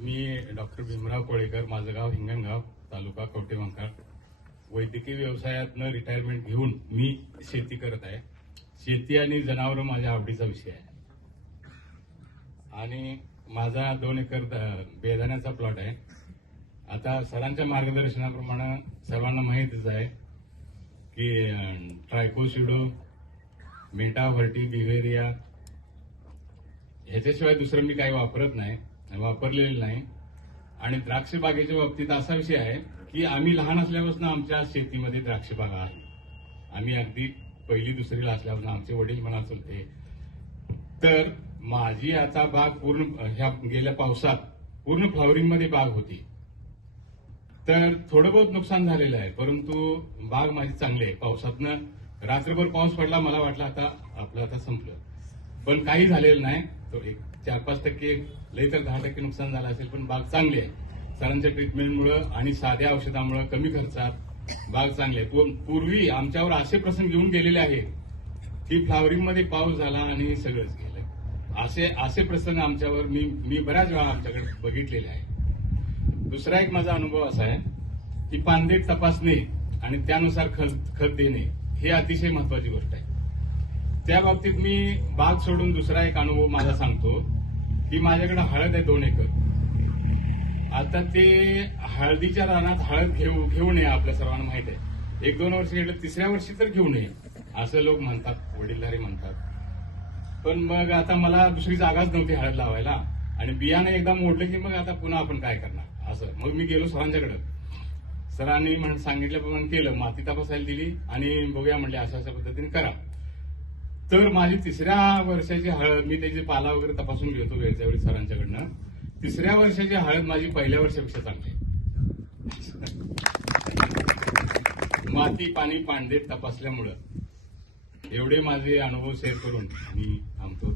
मी doctor Bhimrao Kolekar माझं गाव हिंगणगाव तालुका कवटेमंकाळ वैद्यकीय व्यवसायातनं रिटायरमेंट घेऊन मी शेती करत आहे. शेती आणि जनावरं माझ्या आवडीचा विषय आहे. आणि माझा दोन एकर द- बेदाण्याचा प्लॉट आहे. आता सरांच्या मार्गदर्शनाप्रमाणे सर्वांना माहितीच आहे की ट्रायकोशिडो मेटा व्हर्टी बिव्हेरिया ह्याच्याशिवाय दुसरं मी काही वापरत नाही. वापरलेलं नाही. आणि द्राक्ष बागेच्या बाबतीत असा विषय आहे की आम्ही लहान असल्यापासून आमच्या शेतीमध्ये द्राक्ष बागा आहे. आम्ही अगदी पहिली दुसरीला असल्यापासून आमचे वडील म्हणत होते तर माझी आता बाग पूर्ण ह्या गेल्या पावसात पूर्ण फ्लॉवरिंगमध्ये बाग होती. तर थोडं बहुत नुकसान झालेलं आहे परंतु बाग माझी चांगली आहे. पावसातनं रात्रभर पाऊस पडला मला वाटलं आता आपलं आता संपलं. पण काही झालेलं नाही तो एक चार पाच टक्के लई तर दहा टक्के नुकसान झालं असेल पण बाग चांगली आहे. सरांच्या ट्रीटमेंटमुळं आणि साध्या औषधामुळं कमी खर्चात बाग चांगली आहे. पूर्वी आमच्यावर असे प्रसंग घेऊन गेलेले आहेत की फ्लावरिंगमध्ये पाऊस झाला आणि सगळंच गेलं. असे असे प्रसंग आमच्यावर मी मी बऱ्याच वेळा आमच्याकडे बघितलेले आहे दुसरा एक माझा अनुभव असा आहे की पानदेट तपासणे आणि त्यानुसार खत खत देणे हे अतिशय महत्वाची गोष्ट आहे. त्या बाबतीत मी बाग सोडून दुसरा एक अनुभव माझा सांगतो. की माझ्याकडे हळद आहे दोन एकर. आता ते हळदीच्या रानात हळद घेऊ घेऊ नये आपल्या सर्वांना माहीत आहे. एक दोन वर्ष गेलं तिसऱ्या वर्षी तर घेऊ नये. असं लोक म्हणतात वडीलधारी म्हणतात. पण मग आता मला दुसरी जागाच नव्हती हळद लावायला. आणि बियाणं एकदा मोडलं की मग आता पुन्हा आपण काय करणार? असं. मग मी गेलो सरांच्याकडे. सरांनी म्हण सांगितल्याप्रमाणे केलं. माती तपासायला दिली आणि बघूया म्हणले अशा अशा पद्धतीने करा. तर माझी तिसऱ्या वर्षाची हळद मी त्याची पाला वगैरे तपासून घेतो वेळच्या वेळी सरांच्याकडनं. तिसऱ्या वर्षाची हळद माझी पहिल्या वर्षापेक्षा चांगली माती पाणी पांडे तपासल्यामुळं. एवढे माझे अनुभव शेअर करून मी थांबतो.